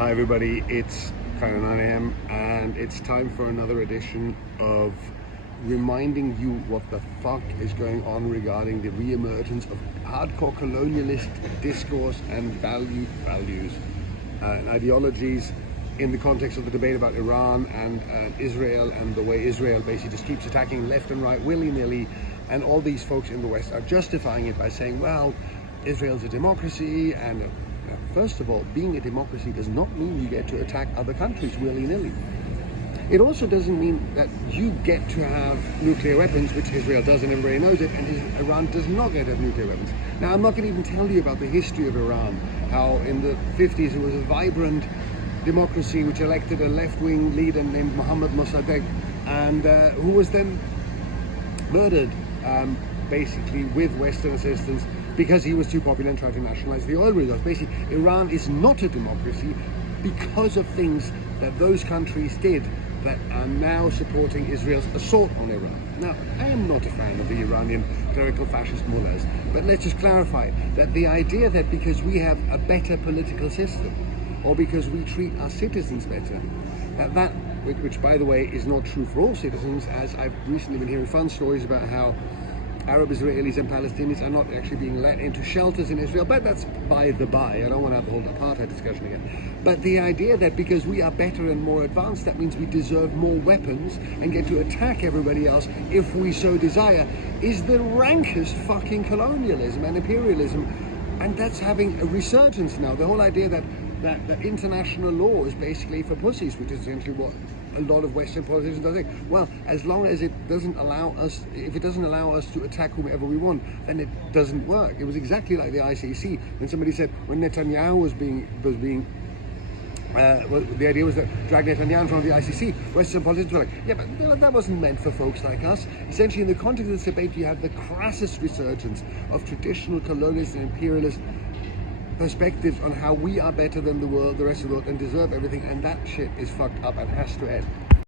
Hi everybody, it's kind of 9 a.m. and it's time for another edition of reminding you what the fuck is going on regarding the re-emergence of hardcore colonialist discourse and values and ideologies in the context of the debate about Iran and Israel, and the way Israel basically just keeps attacking left and right willy-nilly, and all these folks in the West are justifying it by saying, well, Israel's a democracy, and first of all, being a democracy does not mean you get to attack other countries willy-nilly. It also doesn't mean that you get to have nuclear weapons, which Israel does and everybody knows it, and Iran does not get to have nuclear weapons. Now, I'm not going to even tell you about the history of Iran, how in the 50s it was a vibrant democracy which elected a left-wing leader named Mohammad Mossadegh, and who was then murdered, basically with Western assistance, because he was too popular and tried to nationalize the oil reserves. Basically, Iran is not a democracy because of things that those countries did that are now supporting Israel's assault on Iran. Now, I am not a fan of the Iranian clerical fascist mullahs, but let's just clarify that the idea that because we have a better political system, or because we treat our citizens better, which by the way is not true for all citizens, as I've recently been hearing fun stories about how Arab Israelis and Palestinians are not actually being let into shelters in Israel, but that's by the by. I don't want to have the whole apartheid discussion again. But the idea that because we are better and more advanced, that means we deserve more weapons and get to attack everybody else if we so desire, is the rankest fucking colonialism and imperialism, and that's having a resurgence now. The whole idea that international law is basically for pussies, which is essentially what a lot of Western politicians are saying. Well, as long as it doesn't allow us, if it doesn't allow us to attack whomever we want, then it doesn't work. It was exactly like the ICC when somebody said, when Netanyahu was being well, the idea was that drag Netanyahu in front of the ICC, Western politicians were like, yeah, but that wasn't meant for folks like us. Essentially, in the context of this debate, you have the crassest resurgence of traditional colonialist and imperialist perspectives on how we are better than the rest of the world, and deserve everything, and that shit is fucked up and has to end.